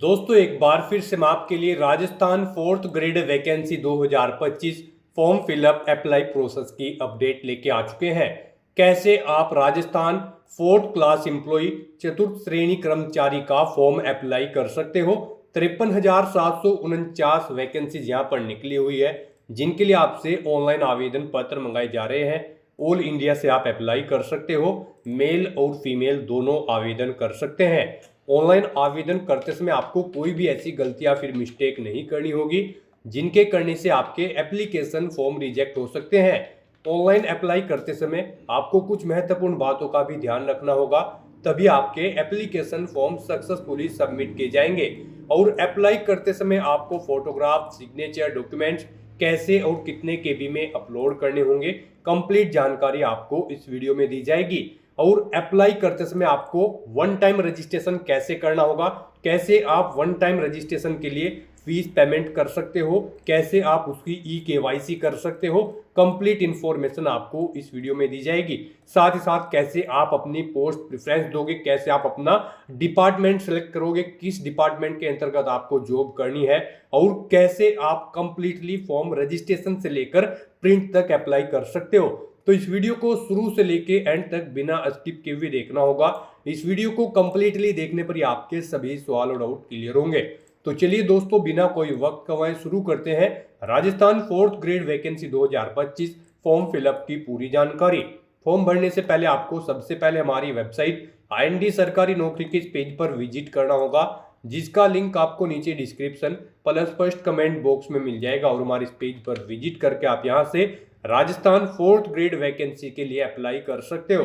दोस्तों एक बार फिर से मैं आपके लिए Rajasthan fourth grade vacancy 2025 form fill up apply process की अपडेट लेके आ चुके हैं। कैसे आप राजस्थान फोर्थ क्लास एम्प्लॉय चतुर्थ श्रेणी कर्मचारी का फॉर्म अप्लाई कर सकते हो। 53,749 वैकेंसीज यहाँ पर निकली हुई है, जिनके लिए आपसे ऑनलाइन आवेदन पत्र मंगाए जा रहे हैं। ऑल इंडिया से आप अप्लाई कर सकते हो, मेल और फीमेल दोनों आवेदन कर सकते हैं। ऑनलाइन आवेदन करते समय आपको कोई भी ऐसी गलती या फिर मिस्टेक नहीं करनी होगी, जिनके करने से आपके एप्लीकेशन फॉर्म रिजेक्ट हो सकते हैं। ऑनलाइन अप्लाई करते समय आपको कुछ महत्वपूर्ण बातों का भी ध्यान रखना होगा, तभी आपके एप्लीकेशन फॉर्म सक्सेसफुली सबमिट किए जाएंगे। और अप्लाई करते समय आपको फोटोग्राफ, सिग्नेचर, डॉक्यूमेंट्स कैसे और कितने केबी में अपलोड करने होंगे, कंप्लीट जानकारी आपको इस वीडियो में दी जाएगी। और अप्लाई करते समय आपको वन टाइम रजिस्ट्रेशन कैसे करना होगा, कैसे आप वन टाइम रजिस्ट्रेशन के लिए फीस पेमेंट कर सकते हो, कैसे आप उसकी KYC कर सकते हो, कंप्लीट इंफॉर्मेशन आपको इस वीडियो में दी जाएगी। साथ ही साथ कैसे आप अपनी पोस्ट प्रेफरेंस दोगे, कैसे आप अपना डिपार्टमेंट सेलेक्ट करोगे, किस डिपार्टमेंट के अंतर्गत आपको जॉब करनी है, और कैसे आप कंप्लीटली फॉर्म रजिस्ट्रेशन से लेकर प्रिंट तक अप्लाई कर सकते हो। तो इस वीडियो को शुरू से लेके एंड तक बिना स्किप किए हुए देखना होगा। इस वीडियो को कंप्लीटली देखने पर ही आपके सभी सवाल और डाउट क्लियर होंगे। तो चलिए दोस्तों, बिना कोई वक्त गंवाए शुरू करते हैं Rajasthan fourth grade vacancy 2025 form fill up की पूरी जानकारी। फॉर्म भरने से पहले आपको सबसे पहले हमारी वेबसाइट IND सरकारी नौकरी के पेज पर विजिट करना होगा, जिसका लिंक आपको नीचे description plus first comment box में मिल जाएगा। और हमारे इस पेज पर विजिट करके आप यहां से राजस्थान फोर्थ ग्रेड वैकेंसी के लिए अप्लाई कर सकते हो।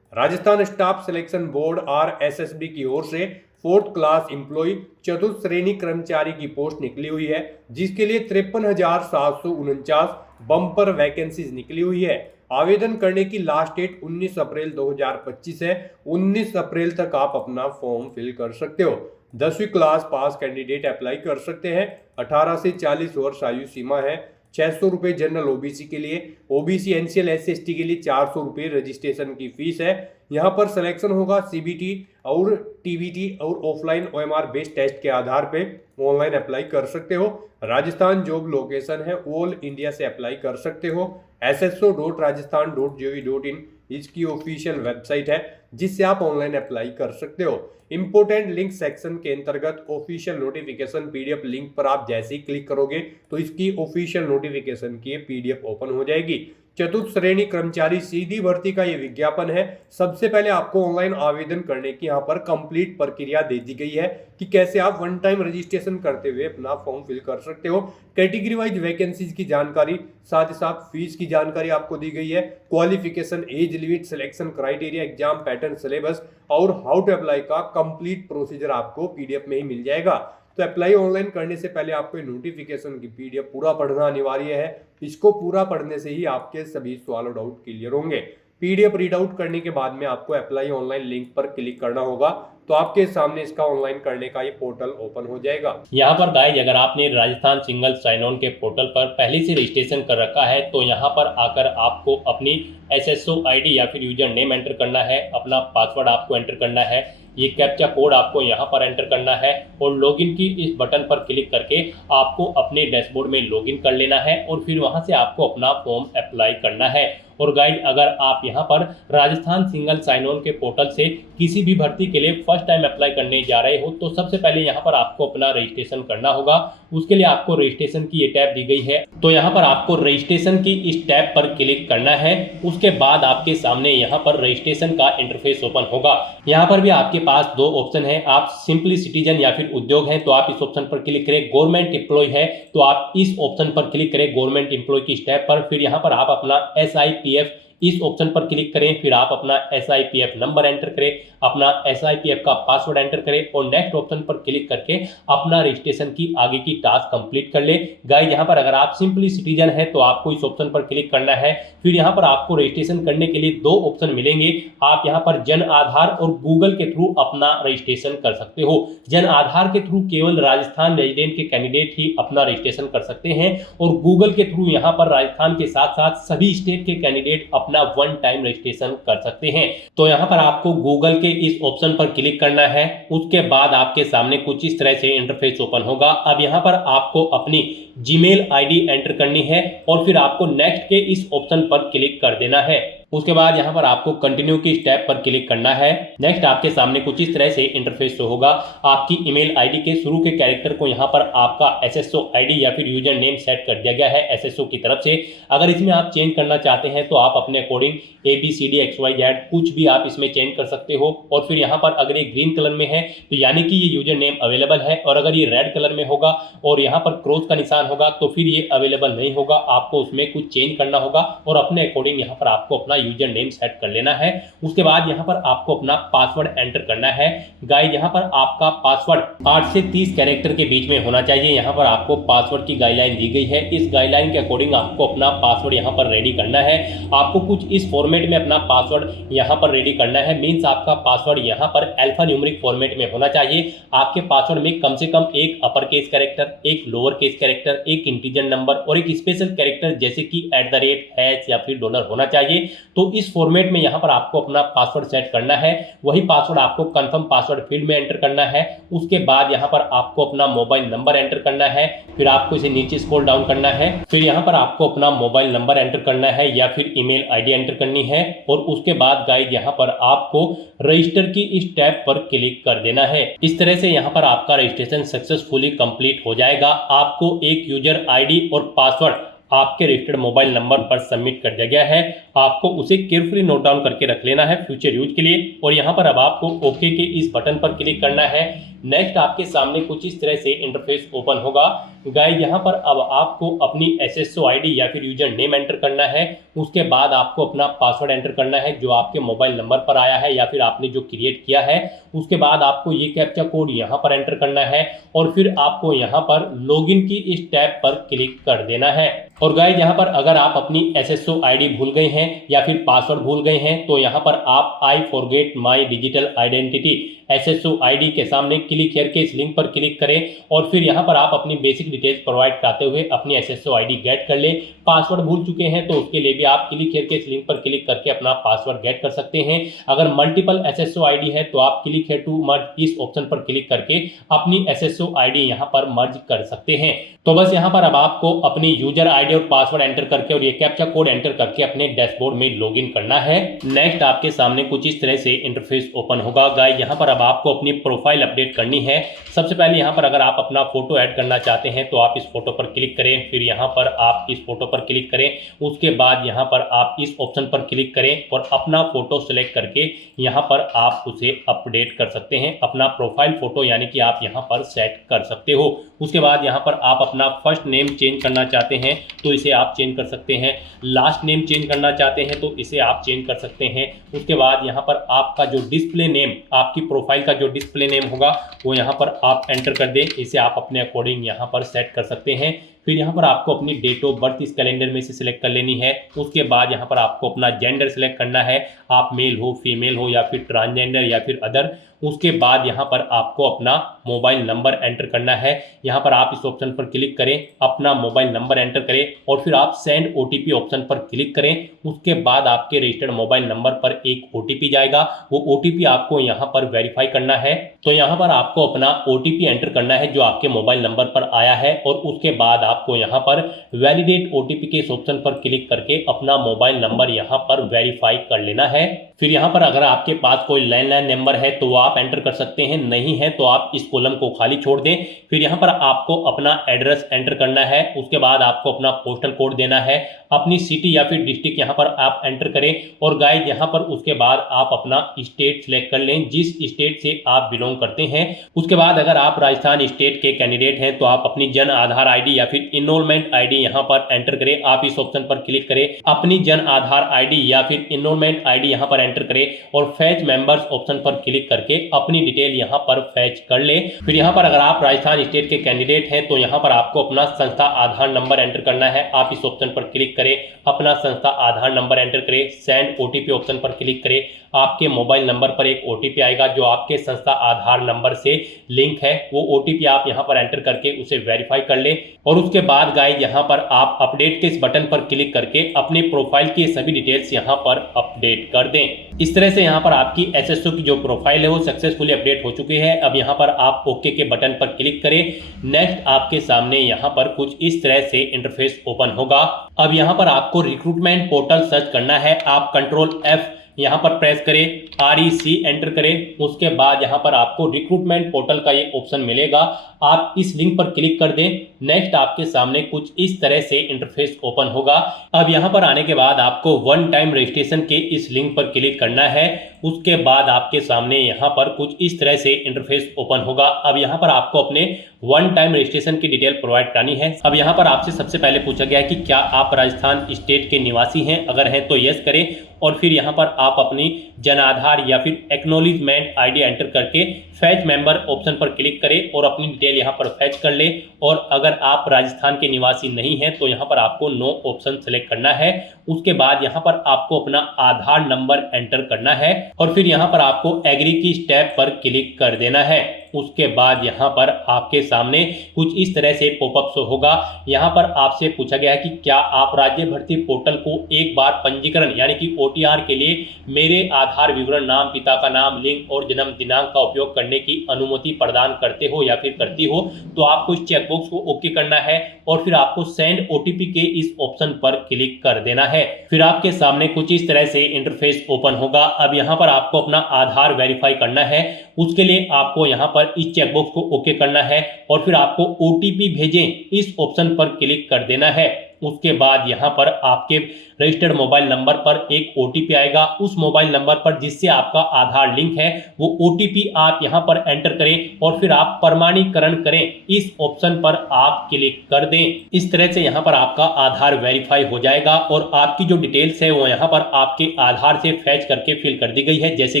Rajasthan staff selection board RSSB की ओर से फोर्थ क्लास एम्प्लॉय चतुर्थ श्रेणी कर्मचारी की पोस्ट निकली हुई है, जिसके लिए 53,749 बम्पर वैकेंसीज निकली हुई है। आवेदन करने की लास्ट डेट 19 अप्रैल 2025 है। 19 अप्रैल तक आप अपना फॉर्म फिल कर सकते हो। 10वीं क्लास पास कैंडिडेट अप्लाई कर सकते हैं। 18 से 40 वर्ष आयु सीमा है। 600 रुपये जनरल OBC के लिए, OBC NCL SC/ST के लिए 400 रुपये रजिस्ट्रेशन की फीस है। यहाँ पर सिलेक्शन होगा CBT और TBT और ऑफलाइन OMR बेस्ड टेस्ट के आधार पे। ऑनलाइन अप्लाई कर सकते हो। राजस्थान जॉब लोकेशन है, ऑल इंडिया से अप्लाई कर सकते हो। sso.rajasthan.gov.in इसकी ऑफिशियल वेबसाइट है, जिससे आप ऑनलाइन अप्लाई कर सकते हो। इंपोर्टेंट लिंक सेक्शन के अंतर्गत ऑफिशियल नोटिफिकेशन PDF लिंक पर आप जैसे ही क्लिक करोगे तो इसकी ऑफिशियल नोटिफिकेशन की PDF ओपन हो जाएगी। चतुर्थ श्रेणी कर्मचारी सीधी भर्ती का ये विज्ञापन है। सबसे पहले आपको ऑनलाइन आवेदन करने की यहाँ पर कंप्लीट प्रक्रिया दे दी गई है कि कैसे आप वन टाइम रजिस्ट्रेशन करते हुए अपना फॉर्म फिल कर सकते हो। कैटेगरी वाइज वैकेंसीज की जानकारी, साथ ही साथ फीस की जानकारी आपको दी गई है। Qualification, age limit, selection criteria, exam pattern, syllabus और हाउ टू अप्लाई का कंप्लीट प्रोसीजर आपको PDF में ही मिल जाएगा। तो अप्लाई ऑनलाइन करने से पहले आपको नोटिफिकेशन की PDF पूरा पढ़ना अनिवार्य है। इसको पूरा पढ़ने से ही आपके सभी सवाल और डाउट क्लियर होंगे। PDF रीड आउट करने के बाद में आपको अप्लाई ऑनलाइन लिंक पर क्लिक करना होगा, तो आपके सामने इसका ऑनलाइन करने का ये पोर्टल ओपन हो जाएगा। यहाँ पर गाइज, अगर आपने राजस्थान सिंगल साइन ऑन के पोर्टल पर पहले से रजिस्ट्रेशन कर रखा है तो यहाँ पर आकर आपको अपनी SSO ID या फिर यूजर नेम एंटर करना है, अपना पासवर्ड आपको एंटर करना है, ये कैप्चा कोड आपको यहाँ पर एंटर करना है और लॉगिन की इस बटन पर क्लिक करके आपको अपने डैशबोर्ड में लॉगिन कर लेना है और फिर वहाँ से आपको अपना फॉर्म अप्लाई करना है। और गाइड, अगर आप यहाँ पर राजस्थान सिंगल साइन ऑन के पोर्टल से किसी भी भर्ती के लिए फर्स्ट टाइम अप्लाई करने जा रहे हो तो सबसे पहले यहाँ पर आपको अपना रजिस्ट्रेशन करना होगा। उसके लिए आपको रजिस्ट्रेशन की ये टैब दी गई है, तो यहाँ पर आपको रजिस्ट्रेशन की इस टैब पर क्लिक करना है। उसके बाद आपके सामने यहाँ पर रजिस्ट्रेशन का इंटरफेस ओपन होगा। यहाँ पर भी आपके पास दो ऑप्शन है, आप सिंपली सिटीजन या फिर उद्योग है तो आप इस ऑप्शन पर क्लिक करें, गवर्नमेंट एम्प्लॉय है तो आप इस ऑप्शन पर क्लिक करें गवर्नमेंट एम्प्लॉय की स्टेप पर। फिर यहाँ पर आप अपना SIPF इस ऑप्शन पर क्लिक करें, फिर आप अपना SIPF नंबर एंटर करें, अपना SIPF का पासवर्ड एंटर करें और नेक्स्ट ऑप्शन पर क्लिक करके अपना रजिस्ट्रेशन की आगे की टास्क कंप्लीट कर ले। गाइस, यहाँ पर अगर आप सिंपली सिटीजन है तो आपको इस ऑप्शन पर क्लिक करना है। फिर यहाँ पर आपको रजिस्ट्रेशन करने के लिए दो ऑप्शन मिलेंगे, आप यहाँ पर जन आधार और गूगल के थ्रू अपना रजिस्ट्रेशन कर सकते हो। जन आधार के थ्रू केवल राजस्थान रेजिडेंट के कैंडिडेट ही अपना रजिस्ट्रेशन कर सकते हैं और गूगल के थ्रू यहाँ पर राजस्थान के साथ साथ सभी स्टेट के कैंडिडेट अपना वन टाइम रजिस्ट्रेशन कर सकते हैं। तो यहाँ पर आपको गूगल के इस ऑप्शन पर क्लिक करना है। उसके बाद आपके सामने कुछ इस तरह से इंटरफेस ओपन होगा। अब यहाँ पर आपको अपनी जीमेल आईडी एंटर करनी है और फिर आपको नेक्स्ट के इस ऑप्शन पर क्लिक कर देना है। उसके बाद यहाँ पर आपको कंटिन्यू की स्टेप पर क्लिक करना है। नेक्स्ट आपके सामने कुछ इस तरह से इंटरफेस शो होगा। आपकी ईमेल आईडी के शुरू के कैरेक्टर को यहाँ पर आपका एसएसओ आईडी या फिर यूजर नेम सेट कर दिया गया है एसएसओ की तरफ से। अगर इसमें आप चेंज करना चाहते हैं तो आप अपने अकॉर्डिंग ABCDXYZ कुछ भी आप इसमें चेंज कर सकते हो। और फिर यहाँ पर अगर ये ग्रीन कलर में है तो यानी कि ये यूजर नेम अवेलेबल है, और अगर ये रेड कलर में होगा और यहाँ पर क्रॉस का निशान होगा तो फिर ये अवेलेबल नहीं होगा। आपको उसमें कुछ चेंज करना होगा और अपने अकॉर्डिंग यहाँ पर आपको अपना यूजर नेम सेट कर लेना है। उसके बाद यहाँ पर आपको अपना पासवर्ड एंटर करना है। गाइस यहाँ पर आपका पासवर्ड 8 से 30 कैरेक्टर के बीच में होना चाहिए। यहाँ पर आपको पासवर्ड की गाइडलाइन दी गई है। इस गाइडलाइन के अकॉर्डिंग आपको अपना पासवर्ड यहाँ पर रेडी करना है। आपको कुछ इस फॉर्मेट में अपना पासवर्ड यहाँ पर रेडी करना है। मीन्स आपका पासवर्ड यहाँ पर अल्फा न्यूमेरिक फॉर्मेट में होना चाहिए। आपके पासवर्ड में कम से कम एक अपर केस कैरेक्टर, एक लोअर केस कैरेक्टर, एक इंटीजर नंबर और एक स्पेशल कैरेक्टर जैसे कि @ या फिर डॉलर होना चाहिए। तो इस फॉर्मेट में यहाँ पर आपको अपना पासवर्ड सेट करना है। वही पासवर्ड आपको कंफर्म पासवर्ड फील्ड में एंटर करना है। उसके बाद यहाँ पर आपको अपना मोबाइल नंबर एंटर करना है। फिर आपको इसे नीचे स्क्रॉल डाउन करना है। फिर यहाँ पर आपको अपना मोबाइल नंबर एंटर करना है या फिर ईमेल आईडी एंटर करनी है। और उसके बाद गाइस यहाँ पर आपको रजिस्टर की इस टैब पर क्लिक कर देना है। इस तरह से यहाँ पर आपका रजिस्ट्रेशन सक्सेसफुली कंप्लीट हो जाएगा। आपको एक यूजर आईडी और पासवर्ड आपके रजिस्टर्ड मोबाइल नंबर पर सबमिट कर दिया गया है। आपको उसे केयरफुली नोट डाउन करके रख लेना है फ्यूचर यूज के लिए। और यहाँ पर अब आपको ओके के इस बटन पर क्लिक करना है। नेक्स्ट आपके सामने कुछ इस तरह से इंटरफेस ओपन होगा। गाइस यहाँ पर अब आपको अपनी एसएसओ आईडी या फिर यूजर नेम एंटर करना है। उसके बाद आपको अपना पासवर्ड एंटर करना है जो आपके मोबाइल नंबर पर आया है या फिर आपने जो क्रिएट किया है। उसके बाद आपको ये कैप्चा कोड यहाँ पर एंटर करना है और फिर आपको यहाँ पर लॉगिन की इस टैब पर क्लिक कर देना है। और गाइस यहाँ पर अगर आप अपनी एसएसओ आईडी भूल गए हैं या फिर पासवर्ड भूल गए हैं तो यहाँ पर आप I forget my digital identity SSO ID के सामने क्लिक हियर के इस लिंक पर क्लिक करें और फिर यहाँ पर आप अपनी बेसिक डिटेल्स प्रोवाइड कराते हुए अपनी एसएसओ आईडी गेट कर ले। पासवर्ड भूल चुके हैं तो उसके लिए भी आप क्लिक हियर के इस लिंक पर क्लिक करके अपना पासवर्ड गेट कर सकते हैं। अगर मल्टीपल एसएसओ आईडी है तो आप क्लिक हियर टू मर्ज इस ऑप्शन पर क्लिक करके अपनी एसएसओ आईडी यहाँ पर मर्ज कर सकते हैं। तो बस यहाँ पर अब आपको अपनी यूजर आईडी और पासवर्ड एंटर करके और ये कैप्चा कोड एंटर करके अपने डैशबोर्ड में लॉगिन करना है। नेक्स्ट आपके सामने कुछ इस तरह से इंटरफेस ओपन होगा। गाइस यहाँ पर अब आपको अपनी प्रोफाइल अपडेट करनी है। सबसे पहले यहाँ पर अगर आप अपना फोटो ऐड करना चाहते हैं तो आप इस फोटो पर क्लिक करें। फिर यहाँ पर आप इस फोटो पर क्लिक करें। उसके बाद यहाँ पर आप इस ऑप्शन पर क्लिक करें और अपना फोटो सेलेक्ट करके यहाँ पर आप उसे अपडेट कर सकते हैं। अपना प्रोफाइल फोटो यानी कि आप यहाँ पर सेट कर सकते हो। उसके बाद यहाँ पर आप अपना फर्स्ट नेम चेंज करना चाहते हैं तो इसे आप चेंज कर सकते हैं। लास्ट नेम चेंज करना चाहते हैं तो इसे आप चेंज कर सकते हैं। उसके बाद यहाँ पर आपका जो डिस्प्ले नेम, आपकी प्रोफाइल का जो डिस्प्ले नेम होगा वो यहाँ पर आप एंटर कर दें। इसे आप अपने अकॉर्डिंग यहाँ पर सेट कर सकते हैं। फिर यहाँ पर आपको अपनी डेट ऑफ बर्थ इस कैलेंडर में से सिलेक्ट कर लेनी है। उसके बाद यहाँ पर आपको अपना जेंडर सिलेक्ट करना है, आप मेल हो, फीमेल हो या फिर ट्रांसजेंडर या फिर अदर। उसके बाद यहाँ पर आपको अपना मोबाइल नंबर एंटर करना है। यहाँ पर आप इस ऑप्शन पर क्लिक करें, अपना मोबाइल नंबर एंटर करें और फिर आप सेंड ओटीपी ऑप्शन पर क्लिक करें। उसके बाद आपके रजिस्टर्ड मोबाइल नंबर पर एक ओटीपी जाएगा। वो ओटीपी आपको यहाँ पर वेरीफाई करना है। तो यहाँ पर आपको अपना ओटीपी एंटर करना है जो आपके मोबाइल नंबर पर आया है और उसके बाद आपको यहाँ पर वैलिडेट ओटीपी के इस ऑप्शन पर क्लिक करके अपना मोबाइल नंबर यहाँ पर वेरीफाई कर लेना है। फिर यहाँ पर अगर आपके पास कोई लैंडलाइन नंबर है तो आप एंटर कर सकते हैं, नहीं है तो आप इस कॉलम को खाली छोड़ दें। फिर यहाँ पर आपको अपना एड्रेस एंटर करना है। उसके बाद आपको अपना पोस्टल कोड देना है, अपनी सिटी या फिर डिस्ट्रिक्ट यहाँ पर आप एंटर करें। और गाइस यहाँ पर उसके बाद आप अपना स्टेट सिलेक्ट कर लें, जिस स्टेट से आप बिलोंग करते हैं। उसके बाद अगर आप राजस्थान स्टेट के कैंडिडेट हैं तो आप अपनी जन आधार आईडी या फिर इनरोलमेंट आईडी यहाँ पर एंटर करें। आप इस ऑप्शन पर क्लिक करें, अपनी जन आधार आईडी या फिर इनरोलमेंट आईडी यहाँ पर एंटर करें और फैच मेंबर्स ऑप्शन पर क्लिक करके अपनी डिटेल यहाँ पर फैच कर ले। फिर यहाँ पर अगर आप राजस्थान स्टेट के कैंडिडेट हैं तो यहाँ पर आपको अपना संस्था आधार नंबर एंटर करना है। आप इस ऑप्शन पर क्लिक करें, अपना संस्था आधार नंबर एंटर करें, सेंड ओटीपी ऑप्शन पर क्लिक करें। आपके मोबाइल नंबर पर एक ओटीपी आएगा जो आपके संस्था आधार नंबर से लिंक है। वो ओटीपी आप यहाँ पर एंटर करके उसे वेरीफाई कर ले और उसके उसके बाद गाइस यहाँ पर आप अपडेट के इस बटन पर क्लिक करके अपने प्रोफाइल की सभी डिटेल्स यहाँ पर अपडेट कर दें। इस तरह से यहाँ पर आपकी एसएसओ की जो प्रोफाइल है वो सक्सेसफुली अपडेट हो चुकी है। अब यहाँ पर आप ओके के बटन पर क्लिक करें। नेक्स्ट आपके सामने यहाँ पर कुछ इस तरह से इंटरफेस ओपन होगा। अब यहाँ पर आपको रिक्रूटमेंट पोर्टल सर्च करना है। आप कंट्रोल F यहाँ पर प्रेस करें, REC एंटर करें। उसके बाद यहाँ पर आपको रिक्रूटमेंट पोर्टल का ये ऑप्शन मिलेगा, आप इस लिंक पर क्लिक कर दें। नेक्स्ट आपके सामने कुछ इस तरह से इंटरफेस ओपन होगा। अब यहाँ पर आने के बाद आपको वन टाइम रजिस्ट्रेशन के इस लिंक पर क्लिक करना है। उसके बाद आपके सामने यहाँ पर कुछ इस तरह से इंटरफेस ओपन होगा। अब यहाँ पर आपको अपने वन टाइम रजिस्ट्रेशन की डिटेल प्रोवाइड करानी है। अब यहाँ पर आपसे सबसे पहले पूछा गया है कि क्या आप राजस्थान स्टेट के निवासी हैं, अगर हैं तो यस करें और फिर यहाँ पर आप अपनी जन आधार या फिर एक्नॉलेजमेंट आईडी एंटर करके फैच मेंबर ऑप्शन पर क्लिक करें और अपनी डिटेल यहाँ पर फैच कर लें। और अगर आप राजस्थान के निवासी नहीं हैं तो यहाँ पर आपको नो ऑप्शन सेलेक्ट करना है। उसके बाद यहाँ पर आपको अपना आधार नंबर एंटर करना है और फिर यहाँ पर आपको एग्री की स्टेप पर क्लिक कर देना है। उसके बाद यहाँ पर आपके सामने कुछ इस तरह से पॉपअप शो होगा। यहाँ पर आपसे पूछा गया है कि क्या आप राज्य भर्ती पोर्टल को एक बार पंजीकरण यानी कि OTR के लिए मेरे आधार विवरण, नाम, पिता का नाम, लिंग और जन्म दिनांक का उपयोग करने की अनुमति प्रदान करते हो या फिर करती हो। तो आपको इस चेकबॉक्स को ओके करना है और फिर आपको सेंड OTP के इस ऑप्शन पर क्लिक कर देना है। फिर आपके सामने कुछ इस तरह से इंटरफेस ओपन होगा। अब यहाँ पर आपको अपना आधार वेरीफाई करना है। उसके लिए आपको यहाँ पर इस चेकबॉक्स को ओके करना है और फिर आपको OTP भेजें इस ऑप्शन पर क्लिक कर देना है। उसके बाद यहाँ पर आपके रजिस्टर्ड मोबाइल नंबर पर एक OTP आएगा। उस मोबाइल नंबर पर जिससे आपका आधार लिंक है वो OTP आप यहाँ पर एंटर करें और फिर आप प्रमाणीकरण करें इस ऑप्शन पर आप क्लिक कर दें। इस तरह से यहाँ पर आपका आधार वेरीफाई हो जाएगा और आपकी जो डिटेल्स है वो यहाँ पर आपके आधार से फैच करके फिल कर दी गई है, जैसे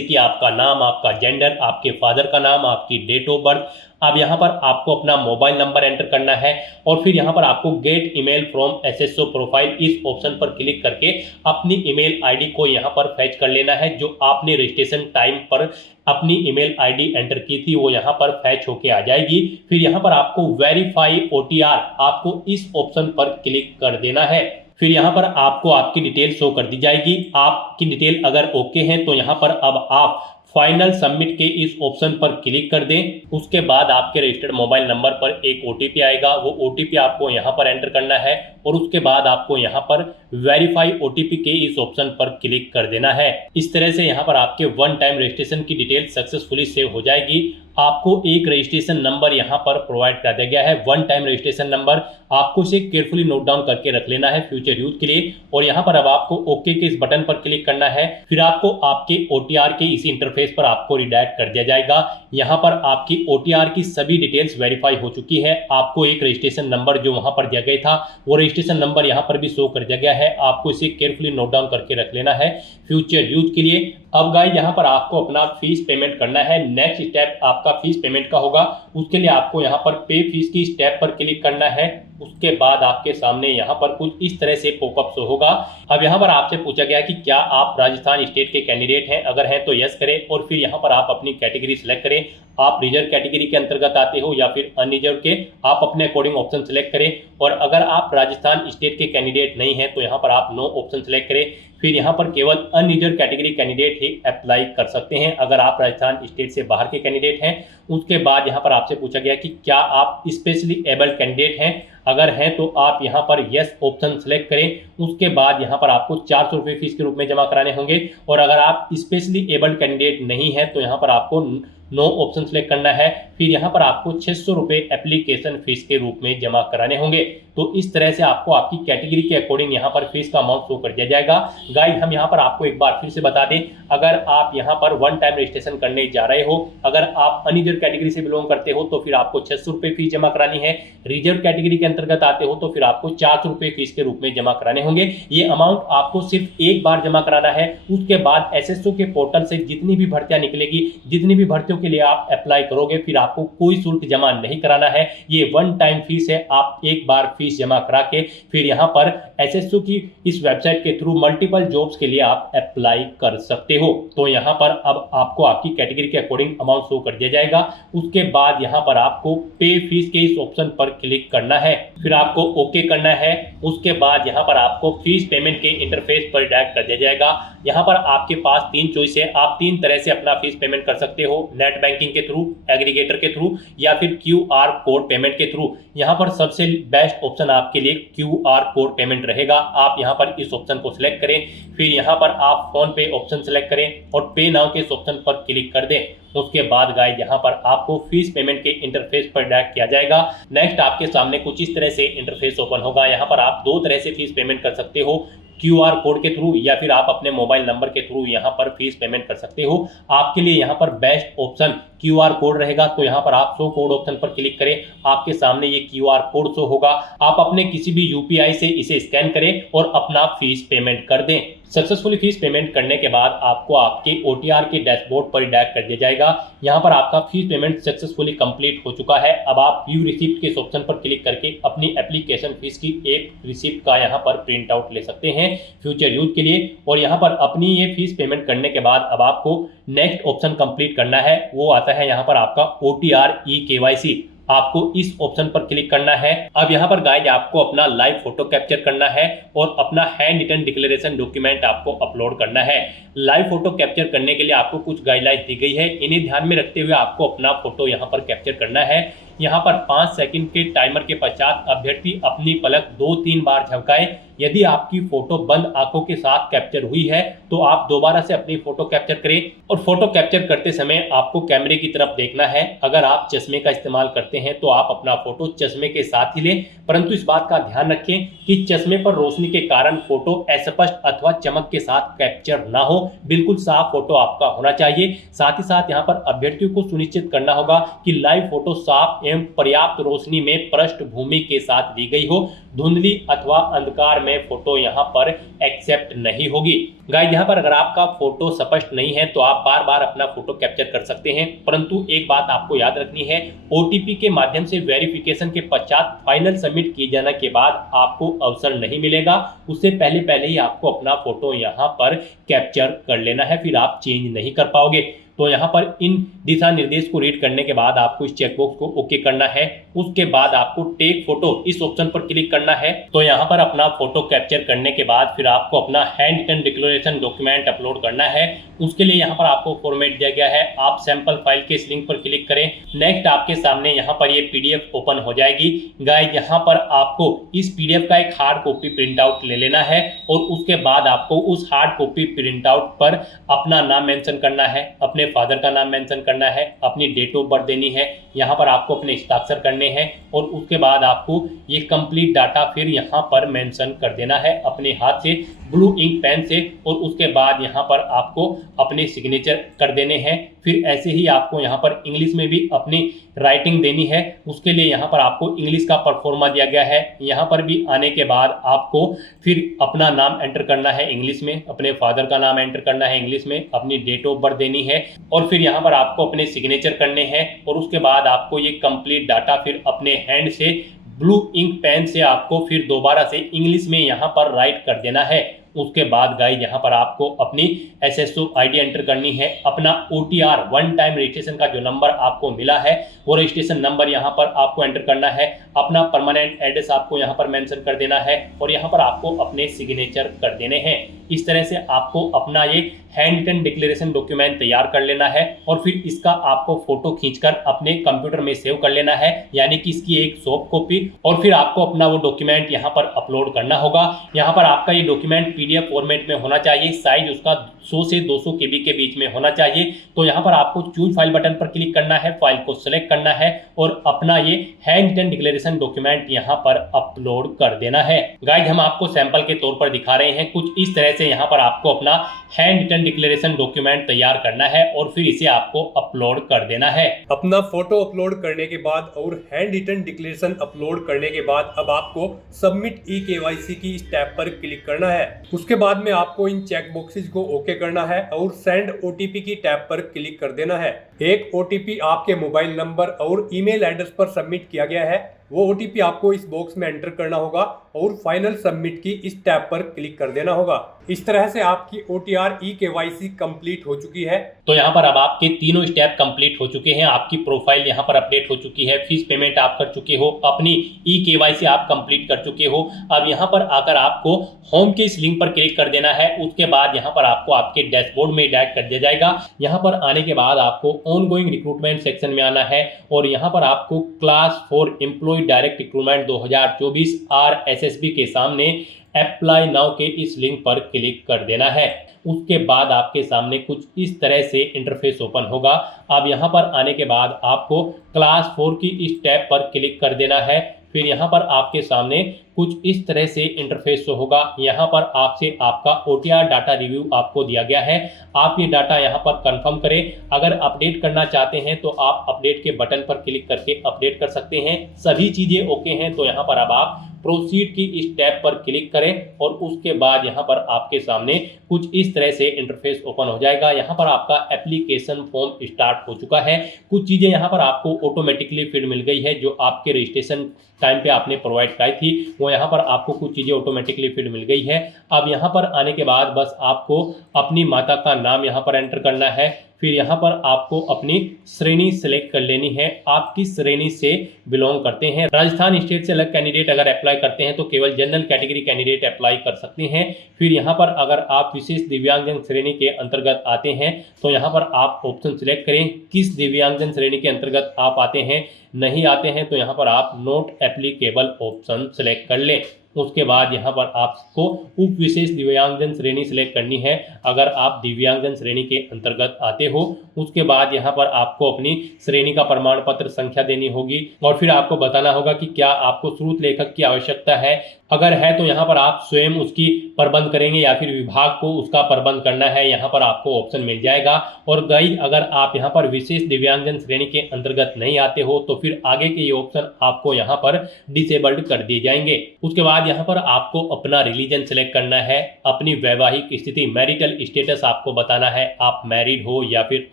कि आपका नाम, आपका जेंडर, आपके फादर का नाम, आपकी डेट ऑफ बर्थ। अब यहाँ पर आपको अपना मोबाइल नंबर एंटर करना है और फिर यहाँ पर आपको gate email from SSO profile इस ऑप्शन पर क्लिक करके अपनी ईमेल आईडी को यहाँ पर फैच कर लेना है। जो आपने रजिस्ट्रेशन टाइम पर अपनी ईमेल आईडी एंटर की थी वो यहाँ पर फैच होके आ जाएगी। फिर यहाँ पर आपको वेरीफाई OTR आपको इस ऑप्शन पर क्लिक कर देना है। फिर यहाँ पर आपको आपकी डिटेल शो कर दी जाएगी। आपकी डिटेल अगर ओके है तो यहाँ पर अब आप फाइनल सबमिट के इस ऑप्शन पर क्लिक कर दें। उसके बाद आपके रजिस्टर्ड मोबाइल नंबर पर एक OTP आएगा। वो OTP आपको यहाँ पर एंटर करना है और उसके बाद आपको यहाँ पर वेरीफाई OTP के इस ऑप्शन पर क्लिक कर देना है। इस तरह से यहाँ पर आपके वन टाइम रजिस्ट्रेशन की डिटेल सक्सेसफुली सेव हो जाएगी। आपको एक रजिस्ट्रेशन नंबर यहाँ पर प्रोवाइड कर दिया गया है, वन टाइम रजिस्ट्रेशन नंबर। आपको इसे केयरफुली नोट डाउन करके रख लेना है फ्यूचर यूज के लिए। और यहाँ पर अब आपको ओके के इस बटन पर क्लिक करना है। फिर आपको आपके OTR के इसी इंटरफेस पर आपको रिडायरेक्ट कर दिया जाएगा। यहाँ पर आपकी OTR की सभी डिटेल्स वेरीफाई हो चुकी है। आपको एक रजिस्ट्रेशन नंबर जो वहां पर दिया गया था वो रजिस्ट्रेशन नंबर यहाँ पर भी शो कर दिया गया है। आपको इसे केयरफुली नोट डाउन करके रख लेना है फ्यूचर यूज के लिए। अब गाइस यहाँ पर आपको अपना फीस पेमेंट करना है। नेक्स्ट स्टेप आपका फीस पेमेंट का होगा। उसके लिए आपको यहाँ पर पे फीस की स्टेप पर क्लिक करना है। उसके बाद आपके सामने यहाँ पर कुछ इस तरह से पॉपअप शो होगा। अब यहाँ पर आपसे पूछा गया कि क्या आप राजस्थान स्टेट के कैंडिडेट हैं, अगर हैं तो यस करें और फिर यहाँ पर आप अपनी कैटेगरी सिलेक्ट करें। आप रिजर्व कैटेगरी के अंतर्गत आते हो या फिर अनरिजर्व के, आप अपने अकॉर्डिंग ऑप्शन सेलेक्ट करें। और अगर आप राजस्थान स्टेट के कैंडिडेट नहीं हैं तो यहाँ पर आप नो ऑप्शन सेलेक्ट करें। फिर यहाँ पर केवल अनरिजर्व कैटेगरी कैंडिडेट ही अप्लाई कर सकते हैं अगर आप राजस्थान स्टेट से बाहर के कैंडिडेट हैं। उसके बाद यहाँ पर आपसे पूछा गया कि क्या आप स्पेशली एबल्ड कैंडिडेट हैं, अगर हैं तो आप यहाँ पर यस ऑप्शन सेलेक्ट करें। उसके बाद यहाँ पर आपको 400 रुपये फीस के रूप में जमा कराने होंगे। और अगर आप स्पेशली एबल्ड कैंडिडेट नहीं हैं तो यहाँ पर आपको नो ऑप्शन सेलेक्ट करना है। फिर यहाँ पर आपको 600 रुपये एप्लीकेशन फीस के रूप में जमा कराने होंगे। तो इस तरह से आपको आपकी कैटेगरी के अकॉर्डिंग यहाँ पर फीस का अमाउंट शो कर दिया जाएगा। गाइस हम यहाँ पर आपको एक बार फिर से बता दें, अगर आप यहाँ पर वन टाइम रजिस्ट्रेशन करने जा रहे हो, अगर आप अनरिजर्व कैटेगरी से बिलोंग करते हो तो फिर आपको 600 रुपये फीस जमा करानी है। रिजर्व कैटेगरी के अंतर्गत आते हो तो फिर आपको 400 रुपये फीस के रूप में जमा कराने होंगे। ये अमाउंट आपको सिर्फ एक बार जमा कराना है। उसके बाद एसएसओ के पोर्टल से जितनी भी भर्तियां निकलेगी, जितनी भी भर्तियों एसएसओ के लिए आप अप्लाई करोगे फिर आपको कोई शुल्क जमा नहीं कराना है। ये वन टाइम फीस है, आप एक बार फीस जमा करा के फिर यहाँ पर एसएसओ की इस वेबसाइट के थ्रू मल्टीपल जॉब्स के लिए आप अप्लाई कर सकते हो। तो यहाँ पर अब आपको आपकी कैटेगरी के अकॉर्डिंग अमाउंट शो कर दिया जाएगा। उसके बाद यहाँ पर आपको पे फीस के इस ऑप्शन पर क्लिक करना है, फिर आपको ओके करना है। उसके बाद यहाँ पर आपको फीस पेमेंट के इंटरफेस पर डायरेक्ट कर दिया जाएगा। यहाँ पर आपके पास 3 चॉइस है, आप 3 तरह से अपना फीस पेमेंट कर सकते हो, नेट बैंकिंग के थ्रू, एग्रीगेटर के थ्रू या फिर QR कोड पेमेंट के थ्रू। यहाँ पर सबसे बेस्ट ऑप्शन आपके लिए QR कोड पेमेंट रहेगा। आप यहाँ पर इस ऑप्शन को सिलेक्ट करें, फिर यहाँ पर आप फोन पे ऑप्शन सिलेक्ट करें और पे नाउ के इस ऑप्शन पर क्लिक कर दें। उसके बाद गाइस यहाँ पर आपको फीस पेमेंट के इंटरफेस पर डायरेक्ट किया जाएगा। नेक्स्ट आपके सामने कुछ इस तरह से इंटरफेस ओपन होगा। यहाँ पर आप 2 तरह से फीस पेमेंट कर सकते हो, QR कोड के थ्रू या फिर आप अपने मोबाइल नंबर के थ्रू यहाँ पर फीस पेमेंट कर सकते हो। आपके लिए यहाँ पर बेस्ट ऑप्शन QR कोड रहेगा। तो यहाँ पर आप शो कोड ऑप्शन पर क्लिक करें, आपके सामने ये QR कोड शो होगा। आप अपने किसी भी UPI से इसे स्कैन करें और अपना फीस पेमेंट कर दें। सक्सेसफुली फीस पेमेंट करने के बाद आपको आपके OTR के डैशबोर्ड पर डायरेक्ट कर दिया जाएगा। यहाँ पर आपका फीस पेमेंट सक्सेसफुली कंप्लीट हो चुका है। अब आप व्यू रिसिप्ट के ऑप्शन पर क्लिक करके अपनी एप्लीकेशन फीस की एक रिसिप्ट का यहाँ पर प्रिंट आउट ले सकते हैं फ्यूचर यूज के लिए। और यहाँ पर अपनी ये फीस पेमेंट करने के बाद अब आपको नेक्स्ट ऑप्शन कंप्लीट करना है। वो आता है यहाँ पर आपका OTR eKYC। आपको इस ऑप्शन पर क्लिक करना है। अब यहाँ पर गाइस आपको अपना लाइव फोटो कैप्चर करना है और अपना हैंड रिटन डिक्लेरेशन डॉक्यूमेंट आपको अपलोड करना है। लाइव फोटो कैप्चर करने के लिए आपको कुछ गाइडलाइंस दी गई है, इन्हें ध्यान में रखते हुए आपको अपना फोटो यहाँ पर कैप्चर करना है। यहाँ पर 5 सेकंड के टाइमर के पश्चात अभ्यर्थी अपनी पलक 2-3 बार झपकाए। यदि आपकी फोटो बंद आंखों के साथ कैप्चर हुई है तो आप दोबारा से अपनी फोटो कैप्चर करें और फोटो कैप्चर करते समय आपको कैमरे की तरफ देखना है। अगर आप चश्मे का इस्तेमाल करते हैं तो आप अपना फोटो चश्मे के साथ ही लें, परंतु इस बात का ध्यान रखें कि चश्मे पर रोशनी के कारण फोटो अस्पष्ट अथवा चमक के साथ कैप्चर ना हो। बिल्कुल साफ फोटो आपका होना चाहिए। साथ ही साथ यहाँ पर अभ्यर्थियों को सुनिश्चित करना होगा कि लाइव फोटो साफ एवं पर्याप्त रोशनी में पृष्ठभूमि के साथ ली गई हो। धुंधली अथवा अंधकार में फोटो यहाँ पर एक्सेप्ट नहीं होगी। गाइस यहाँ पर अगर आपका फोटो स्पष्ट नहीं है तो आप बार बार अपना फोटो कैप्चर कर सकते हैं, परंतु एक बात आपको याद रखनी है, OTP के माध्यम से वेरिफिकेशन के पश्चात फाइनल सबमिट किए जाने के बाद आपको अवसर नहीं मिलेगा। उससे पहले ही आपको अपना फोटो यहाँ पर कैप्चर कर लेना है, फिर आप चेंज नहीं कर पाओगे। तो यहाँ पर इन दिशा निर्देश को रीड करने के बाद आपको इस चेकबॉक्स को ओके करना है। उसके बाद आपको टेक फोटो इस ऑप्शन पर क्लिक करना है। तो यहाँ पर अपना फोटो कैप्चर करने के बाद फिर आपको अपना handwritten declaration document upload करना है। उसके लिए यहाँ पर आपको फॉर्मेट दिया गया है, आप सैंपल फाइल के इस लिंक पर क्लिक करें। नेक्स्ट आपके सामने यहाँ पर ये PDF ओपन हो जाएगी। गाइस यहाँ पर आपको इस PDF का एक हार्ड कॉपी प्रिंट आउट ले लेना है और उसके बाद आपको उस हार्ड कॉपी प्रिंट आउट पर अपना नाम मेंशन करना है, अपने फादर का नाम मेंशन करना है, अपनी डेट ऑफ बर्थ देनी है, यहाँ पर आपको अपने हस्ताक्षर करने हैं और उसके बाद आपको ये कंप्लीट डाटा फिर यहाँ पर मेंशन कर देना है अपने हाथ से ब्लू इंक पेन से। और उसके बाद यहाँ पर आपको अपने सिग्नेचर कर देने हैं। फिर ऐसे ही आपको यहाँ पर इंग्लिश में भी अपनी राइटिंग देनी है। उसके लिए यहाँ पर आपको इंग्लिश का परफॉर्मा दिया गया है। यहाँ पर भी आने के बाद आपको फिर अपना नाम एंटर करना है इंग्लिश में, अपने फादर का नाम एंटर करना है इंग्लिश में, अपनी डेट ऑफ बर्थ देनी है और फिर यहाँ पर आपको अपने सिग्नेचर करने हैं। और उसके बाद आपको ये कंप्लीट डाटा फिर अपने हैंड से ब्लू इंक पेन से आपको फिर दोबारा से इंग्लिश में यहाँ पर राइट कर देना है। उसके बाद गाइस यहाँ पर आपको अपनी SSO ID एंटर करनी है, अपना OTR वन टाइम रजिस्ट्रेशन का जो नंबर आपको मिला है वो रजिस्ट्रेशन नंबर यहाँ पर आपको एंटर करना है, अपना परमानेंट एड्रेस आपको यहाँ पर मेंशन कर देना है और यहाँ पर आपको अपने सिग्नेचर कर देने हैं। इस तरह से आपको अपना ये हैंड रिटन डिक्लेरेशन डॉक्यूमेंट तैयार कर लेना है और फिर इसका आपको फोटो खींचकर अपने कंप्यूटर में सेव कर लेना है, यानी कि इसकी एक सॉफ्ट कॉपी। और फिर आपको अपना वो डॉक्यूमेंट यहाँ पर अपलोड करना होगा। यहाँ पर आपका ये डॉक्यूमेंट PDF फॉर्मेट में होना चाहिए, साइज उसका 100 से 200 KB के बीच में होना चाहिए। तो यहाँ पर आपको चूज फाइल बटन पर क्लिक करना है, फाइल को सिलेक्ट करना है और अपना ये हैंड रिटन डिक्लेरेशन डॉक्यूमेंट यहाँ पर अपलोड कर देना है। गाइस हम आपको सैंपल के तौर पर दिखा रहे हैं, कुछ इस तरह से यहाँ पर आपको अपना हैंड रिटन डिक्लेरेशन डॉक्यूमेंट तैयार करना है और फिर इसे आपको अपलोड कर देना है। अपना फोटो अपलोड करने के बाद और हैंड रिटन डिक्लेरेशन अपलोड करने के बाद अब आपको सबमिट ई-केवाईसी की इस टैब पर क्लिक करना है। उसके बाद में आपको इन चेक बॉक्सेस को ओके करना है और सेंड ओटीपी की टैब पर क्लिक कर देना है। एक ओटीपी आपके मोबाइल नंबर और ईमेल एड्रेस पर सबमिट किया गया है, वो ओटीपी आपको इस बॉक्स में एंटर करना होगा और फाइनल सबमिट की इस टैब पर क्लिक कर देना होगा। इस तरह से आपकी OTR ई-केवाईसी कंप्लीट हो चुकी है। तो यहाँ पर अब आपके तीनों स्टेप कंप्लीट हो चुके हैं। आपकी प्रोफाइल यहाँ पर अपडेट हो चुकी है, फीस पेमेंट आप कर चुके हो, अपनी ई-केवाईसी आप कंप्लीट कर चुके हो। अब यहाँ पर आकर आपको होम के इस लिंक पर क्लिक कर देना है। उसके बाद यहाँ पर आपको आपके डैशबोर्ड में डायरेक्ट कर दिया जाएगा। यहाँ पर आने के बाद आपको ऑनगोइंग रिक्रूटमेंट सेक्शन में आना है और यहाँ पर आपको class 4 employee direct recruitment 2024 RSSB के सामने अप्लाई नाउ के इस लिंक पर क्लिक कर देना है। उसके बाद आपके सामने कुछ इस तरह से इंटरफेस ओपन होगा। अब यहाँ पर आने के बाद आपको क्लास 4 की इस टैब पर क्लिक कर देना है। फिर यहाँ पर आपके सामने कुछ इस तरह से इंटरफेस होगा। यहाँ पर आपसे आपका OTR डाटा रिव्यू आपको दिया गया है। आप ये डाटा यहाँ पर कंफर्म करें। अगर अपडेट करना चाहते हैं तो आप अपडेट के बटन पर क्लिक करके अपडेट कर सकते हैं। सभी चीज़ें ओके हैं तो यहाँ पर अब आप प्रोसीड की इस टैब पर क्लिक करें और उसके बाद यहाँ पर आपके सामने कुछ इस तरह से इंटरफेस ओपन हो जाएगा। यहाँ पर आपका एप्लीकेशन फॉर्म स्टार्ट हो चुका है। कुछ चीज़ें यहाँ पर आपको ऑटोमेटिकली फिल मिल गई है जो आपके रजिस्ट्रेशन टाइम पे आपने प्रोवाइड कराई थी, वो यहाँ पर आपको कुछ चीज़ें ऑटोमेटिकली फिल मिल गई है। अब यहाँ पर आने के बाद बस आपको अपनी माता का नाम यहाँ पर एंटर करना है। फिर यहाँ पर आपको अपनी श्रेणी सेलेक्ट कर लेनी है। आप किस श्रेणी से बिलोंग करते हैं। राजस्थान स्टेट से अलग कैंडिडेट अगर अप्लाई करते हैं तो केवल जनरल कैटेगरी कैंडिडेट अप्लाई कर सकते हैं। फिर यहाँ पर अगर आप विशेष दिव्यांगजन श्रेणी के अंतर्गत आते हैं तो यहाँ पर आप ऑप्शन सिलेक्ट करें किस दिव्यांगजन श्रेणी के अंतर्गत आप आते हैं। नहीं आते हैं तो यहाँ पर आप नॉट एप्लीकेबल ऑप्शन सिलेक्ट कर लें। उसके बाद यहाँ पर आपको उप विशेष दिव्यांगजन श्रेणी सिलेक्ट करनी है अगर आप दिव्यांगजन श्रेणी के अंतर्गत आते हो। उसके बाद यहाँ पर आपको अपनी श्रेणी का प्रमाण पत्र संख्या देनी होगी और फिर आपको बताना होगा कि क्या आपको स्रोत लेखक की आवश्यकता है। अगर है तो यहाँ पर आप स्वयं उसकी प्रबंध करेंगे या फिर विभाग को उसका प्रबंध करना है, यहाँ पर आपको ऑप्शन मिल जाएगा। और अगर आप यहाँ पर विशेष दिव्यांगजन श्रेणी के अंतर्गत नहीं आते हो तो फिर आगे के ये ऑप्शन आपको यहाँ पर डिसेबल्ड कर दिए जाएंगे। उसके बाद यहाँ पर आपको अपना रिलीजन सेलेक्ट करना है, अपनी वैवाहिक स्थिति मैरिटल स्टेटस आपको बताना है, आप मैरिड हो या फिर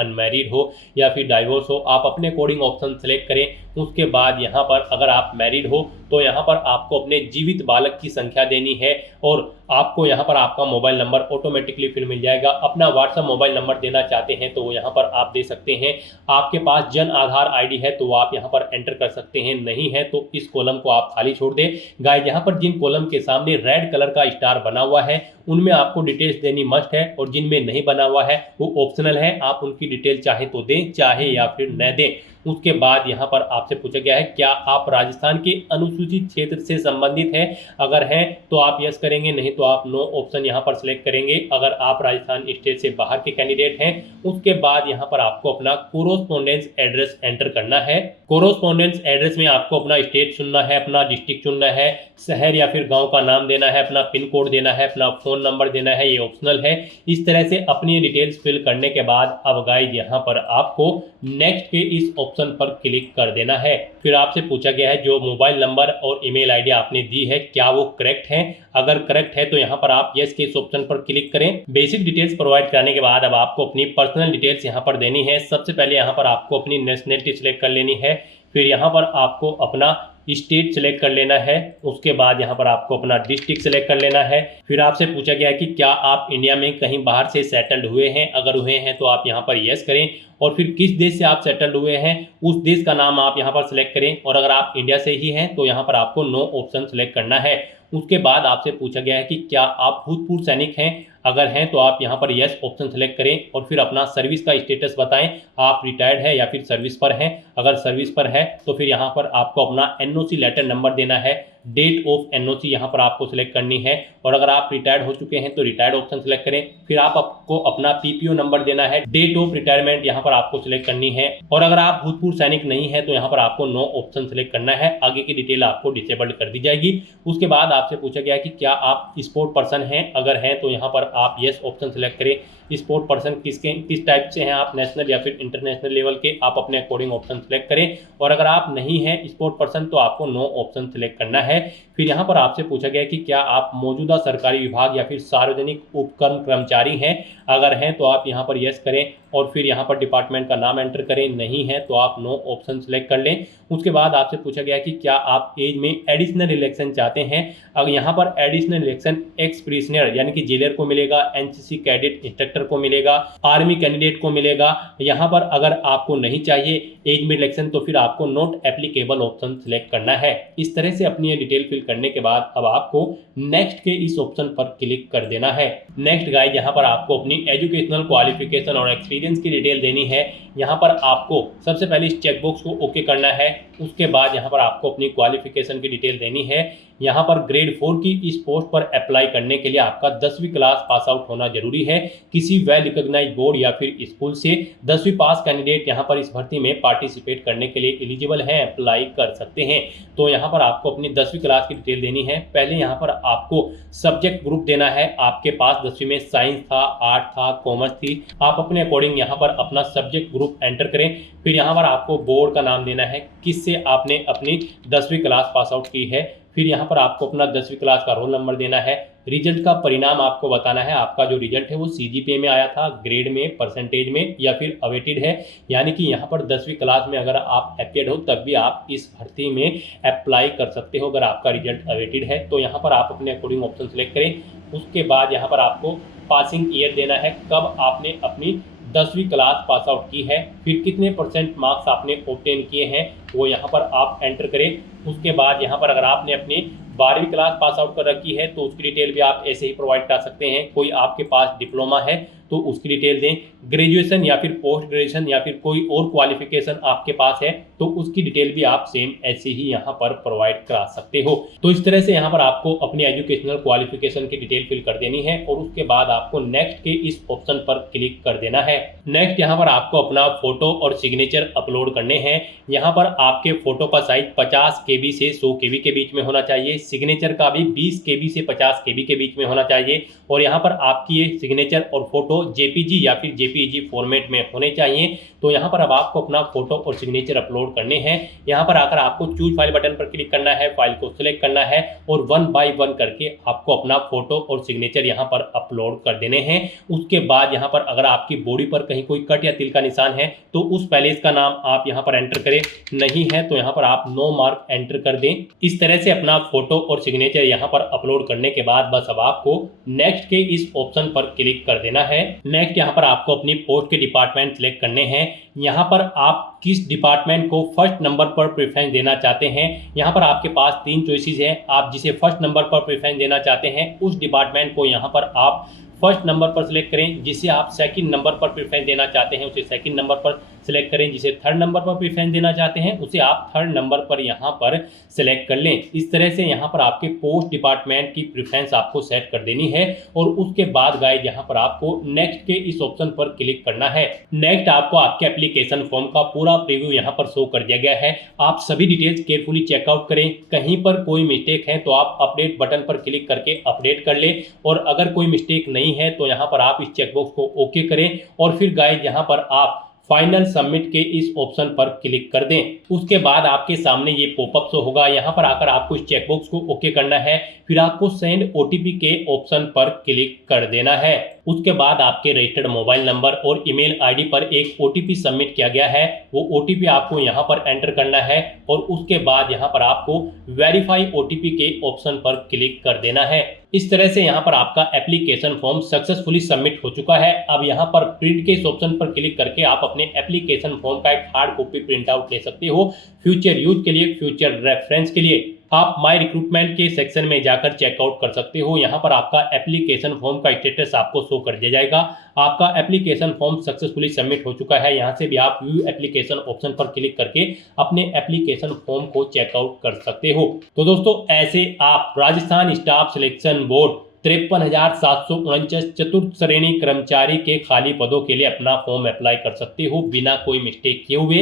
अनमैरिड हो या फिर डाइवोर्स हो, आप अपने अकॉर्डिंग ऑप्शन सेलेक्ट करें। उसके बाद यहाँ पर अगर आप मैरिड हो तो यहाँ पर आपको अपने जीवित बालक की संख्या देनी है और आपको यहाँ पर आपका मोबाइल नंबर ऑटोमेटिकली फिर मिल जाएगा। अपना व्हाट्सएप मोबाइल नंबर देना चाहते हैं तो वो यहाँ पर आप दे सकते हैं। आपके पास जन आधार आईडी है तो वो आप यहाँ पर एंटर कर सकते हैं, नहीं है तो इस कॉलम को आप खाली छोड़ दें। गाइस यहाँ पर जिन कॉलम के सामने रेड कलर का स्टार बना हुआ है उनमें आपको डिटेल्स देनी मस्ट है और जिनमें नहीं बना हुआ है वो ऑप्शनल है। आप उनकी डिटेल चाहे तो दें चाहे या फिर न दें। उसके बाद यहाँ पर आपसे पूछा गया है क्या आप राजस्थान के अनुसूचित क्षेत्र से संबंधित हैं। अगर हैं तो आप यस करेंगे, नहीं तो आप नो ऑप्शन यहाँ पर सिलेक्ट करेंगे। अगर आप राजस्थान स्टेट से बाहर के कैंडिडेट हैं उसके बाद यहाँ पर आपको अपना कोरोस्पोंडेंस एड्रेस एंटर करना है। कोरोस्पोंडेंस एड्रेस में आपको अपना स्टेट चुनना है, अपना डिस्ट्रिक्ट चुनना है, शहर या फिर गाँव का नाम देना है, अपना पिन कोड देना है, अपना फ़ोन नंबर देना है, ये ऑप्शनल है। इस तरह से अपनी डिटेल्स फिल करने के बाद अब गाइस यहाँ पर आपको नेक्स्ट के इस ऑप्शन पर क्लिक कर देना है। फिर आपसे पूछा गया है जो मोबाइल नंबर और ईमेल आईडी आपने दी है क्या वो करेक्ट है। अगर करेक्ट है तो यहाँ पर आप यस के इस ऑप्शन पर क्लिक करें। बेसिक डिटेल्स प्रोवाइड करने के बाद अब आपको अपनी पर्सनल डिटेल्स यहाँ पर देनी है। सबसे पहले यहाँ पर आपको अपनी नेशनलिटी सिलेक्ट कर लेनी है। फिर यहाँ पर आपको अपना स्टेट सेलेक्ट कर लेना है। उसके बाद यहाँ पर आपको अपना डिस्ट्रिक्ट सेलेक्ट कर लेना है। फिर आपसे पूछा गया है कि क्या आप इंडिया में कहीं बाहर से सेटल्ड हुए हैं। अगर हुए हैं तो आप यहाँ पर यस करें और फिर किस देश से आप सेटल्ड हुए हैं उस देश का नाम आप यहाँ पर सिलेक्ट करें और अगर आप इंडिया से ही हैं तो यहाँ पर आपको नो ऑप्शन सिलेक्ट करना है। उसके बाद आपसे पूछा गया है कि क्या आप भूतपूर्व सैनिक हैं। अगर हैं तो आप यहाँ पर यस ऑप्शन सेलेक्ट करें और फिर अपना सर्विस का स्टेटस बताएं, आप रिटायर्ड है या फिर सर्विस पर हैं। अगर सर्विस पर है तो फिर यहाँ पर आपको अपना एनओसी लेटर नंबर देना है, डेट ऑफ एनओसी यहाँ पर आपको सिलेक्ट करनी है और अगर आप रिटायर्ड हो चुके हैं तो रिटायर्ड ऑप्शन सेलेक्ट करें। फिर आप आपको अपना पीपीओ नंबर देना है, डेट ऑफ रिटायरमेंट यहाँ पर आपको सिलेक्ट करनी है, और अगर आप भूतपूर्व सैनिक नहीं है तो यहाँ पर आपको नो ऑप्शन सिलेक्ट करना है। आगे की डिटेल आपको डिसेबल्ड कर दी जाएगी। उसके बाद आपसे पूछा गया कि क्या आप स्पोर्ट पर्सन हैं, अगर हैं तो यहाँ पर आप यस ऑप्शन सिलेक्ट करें। स्पोर्ट पर्सन किस टाइप से हैं आप, नेशनल या फिर इंटरनेशनल लेवल के, आप अपने अकॉर्डिंग ऑप्शन सेलेक्ट करें। और अगर आप नहीं हैं स्पोर्ट पर्सन तो आपको नो ऑप्शन सेलेक्ट करना है। फिर यहाँ पर आपसे पूछा गया कि क्या आप मौजूदा सरकारी विभाग या फिर सार्वजनिक उपक्रम कर्मचारी हैं, अगर हैं तो आप यहाँ पर यस करें और फिर यहाँ पर डिपार्टमेंट का नाम एंटर करें, नहीं है तो आप नो ऑप्शन सेलेक्ट कर लें। उसके बाद आपसे पूछा गया कि क्या आप एज में एडिशनल इलेक्शन चाहते हैं, अगर यहाँ पर एडिशनल इलेक्शन एक्स प्रिजनर यानी कि जेलर को मिलेगा, एनसीसी कैडेट इंस्ट्रक्टर को मिलेगा, आर्मी कैंडिडेट को मिलेगा। यहाँ पर अगर आपको नहीं चाहिए एज में इलेक्शन तो फिर आपको नॉट एप्लीकेबल ऑप्शन सेलेक्ट करना है। इस तरह से अपनी ये डिटेल फिल करने के बाद अब आपको नेक्स्ट के इस ऑप्शन पर क्लिक कर देना है। नेक्स्ट गाइस, यहाँ पर आपको अपनी एजुकेशनल क्वालिफिकेशन और एक्सपीरियंस की डिटेल देनी है। यहाँ पर आपको सबसे पहले इस चेकबॉक्स को ओके करना है। उसके बाद यहाँ पर आपको अपनी क्वालिफिकेशन की डिटेल देनी है। यहाँ पर ग्रेड 4 की इस पोस्ट पर अप्लाई करने के लिए आपका 10वीं क्लास पास आउट होना जरूरी है। किसी वेल रिकॉग्नाइज्ड बोर्ड या फिर स्कूल से 10वीं पास कैंडिडेट यहाँ पर इस भर्ती में पार्टिसिपेट करने के लिए एलिजिबल हैं, अप्लाई कर सकते हैं। तो यहाँ पर आपको अपनी 10वीं क्लास की डिटेल देनी है। पहले यहाँ पर आपको सब्जेक्ट ग्रुप देना है। आपके पास 10वीं में साइंस था, आर्ट था, कॉमर्स थी, आप अपने अकॉर्डिंग यहाँ पर अपना सब्जेक्ट ग्रुप एंटर करें। फिर यहाँ पर आपको बोर्ड का नाम देना है, किससे आपने अपनी 10वीं क्लास पास आउट की है। फिर यहाँ पर आपको अपना 10वीं क्लास का रोल नंबर देना है। रिजल्ट का परिणाम आपको बताना है, आपका जो रिजल्ट है वो सीजीपीए में आया था, ग्रेड में, परसेंटेज में या फिर अवेटेड है। यानी कि यहाँ पर 10वीं क्लास में अगर आप अपियर्ड हो तब भी आप इस भर्ती में अप्लाई कर सकते हो अगर आपका रिजल्ट अवेटेड है। तो यहाँ पर आप अपने अकॉर्डिंग ऑप्शन सेलेक्ट करें। उसके बाद यहाँ पर आपको पासिंग ईयर देना है, कब आपने अपनी 10वीं क्लास पास आउट की है, फिर कितने % मार्क्स आपने ऑब्टेन किए हैं वो यहाँ पर आप एंटर करें। उसके बाद यहाँ पर अगर आपने अपनी 12वीं क्लास पास आउट कर रखी है तो उसकी डिटेल भी आप ऐसे ही प्रोवाइड कर सकते हैं। कोई आपके पास डिप्लोमा है तो उसकी डिटेल दें। ग्रेजुएशन या फिर पोस्ट ग्रेजुएशन या फिर कोई और क्वालिफिकेशन आपके पास है तो उसकी डिटेल भी आप सेम ऐसे ही यहाँ पर प्रोवाइड करा सकते हो। तो इस तरह से यहाँ पर आपको अपनी एजुकेशनल क्वालिफिकेशन की डिटेल फिल कर देनी है और उसके बाद आपको नेक्स्ट के इस ऑप्शन पर क्लिक कर देना है। नेक्स्ट यहाँ पर आपको अपना फोटो और सिग्नेचर अपलोड करने हैं। यहाँ पर आपके फोटो का साइज 50 KB से 100 KB के बीच में होना चाहिए। सिग्नेचर का भी 20 KB से 50 KB के बीच में होना चाहिए। और यहाँ पर आपकी ये सिग्नेचर और फोटो JPG या फिर JPEG फॉर्मेट में होने चाहिए। तो यहाँ पर अब आपको अपना फोटो और सिग्नेचर अपलोड करने हैं। यहाँ पर आकर आपको चूज फाइल बटन पर क्लिक करना है, फाइल को सिलेक्ट करना है और 1 by 1 करके आपको अपना फोटो और सिग्नेचर यहाँ पर अपलोड कर देने हैं। उसके बाद यहाँ पर अगर आपकी बॉडी पर कहीं कोई कट या तिल का निशान है तो उस पैलेस का नाम आप यहाँ पर एंटर करें, नहीं है तो यहाँ पर आप नो मार्क एंटर कर दें। इस तरह से अपना फोटो और सिग्नेचर यहाँ पर अपलोड करने के बाद बस अब आपको नेक्स्ट के इस ऑप्शन पर क्लिक कर देना है। नेक्स्ट यहाँ पर आपको अपनी पोस्ट के डिपार्टमेंट सिलेक्ट करने हैं। यहाँ पर आप किस डिपार्टमेंट को फर्स्ट नंबर पर प्रेफरेंस देना चाहते हैं। यहाँ पर आपके पास 3 चॉइसेस हैं। आप जिसे फर्स्ट नंबर पर प्रेफरेंस देना चाहते हैं उस डिपार्टमेंट को यहाँ पर आप फर्स्ट नंबर पर सिलेक्ट करें। जिसे आप सेकंड नंबर पर प्रेफरेंस देना चाहते हैं उसे सेकंड नंबर पर सिलेक्ट करें। जिसे थर्ड नंबर पर प्रेफरेंस देना चाहते हैं उसे आप थर्ड नंबर पर यहाँ पर सिलेक्ट कर लें। इस तरह से यहाँ पर आपके पोस्ट डिपार्टमेंट की प्रेफरेंस आपको सेट कर देनी है और उसके बाद गाइस यहाँ पर आपको नेक्स्ट के इस ऑप्शन पर क्लिक करना है। नेक्स्ट आपको आपके एप्लीकेशन फॉर्म का पूरा प्रीव्यू यहाँ पर शो कर दिया गया है। आप सभी डिटेल्स केयरफुली चेकआउट करें। कहीं पर कोई मिस्टेक है तो आप अपडेट बटन पर क्लिक करके अपडेट कर लें और अगर कोई मिस्टेक नहीं है तो यहाँ पर आप इस चेकबॉक्स को ओके करें और फिर गाइस यहाँ पर आप फाइनल सबमिट के इस ऑप्शन पर क्लिक कर दें। उसके बाद आपके सामने ये पॉपअप शो होगा। यहाँ पर आकर आपको इस चेकबॉक्स को ओके करना है, फिर आपको सेंड OTP के ऑप्शन पर क्लिक कर देना है। उसके बाद आपके रजिस्टर्ड मोबाइल नंबर और ईमेल आईडी पर एक OTP सबमिट किया गया है, वो OTP आपको यहाँ पर एंटर करना है और उसके बाद यहाँ पर आपको वेरीफाई OTP के ऑप्शन पर क्लिक कर देना है। इस तरह से यहाँ पर आपका एप्लीकेशन फॉर्म सक्सेसफुली सबमिट हो चुका है। अब यहाँ पर प्रिंट के इस ऑप्शन पर क्लिक करके आप अपने एप्लीकेशन फॉर्म का एक हार्ड कॉपी प्रिंट आउट ले सकते हो। फ्यूचर यूज के लिए, फ्यूचर रेफरेंस के लिए आप माय रिक्रूटमेंट के सेक्शन में जाकर चेकआउट कर सकते हो। यहाँ पर आपका एप्लीकेशन फॉर्म का स्टेटस आपको शो कर दिया जाएगा। आपका एप्लीकेशन फॉर्म सक्सेसफुली सबमिट हो चुका है। यहाँ से भी आप व्यू एप्लीकेशन ऑप्शन पर क्लिक करके अपने एप्लीकेशन फॉर्म को चेकआउट कर सकते हो। तो दोस्तों ऐसे आप राजस्थान स्टाफ सिलेक्शन बोर्ड 53,749 चतुर्थ श्रेणी कर्मचारी के खाली पदों के लिए अपना फॉर्म अप्लाई कर सकते हो बिना कोई मिस्टेक किए हुए।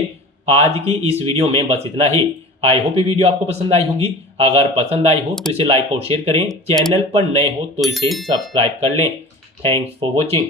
आज की इस वीडियो में बस इतना ही। आई होप ये वीडियो आपको पसंद आई होगी। अगर पसंद आई हो तो इसे लाइक और शेयर करें। चैनल पर नए हो तो इसे सब्सक्राइब कर लें। Thanks for watching.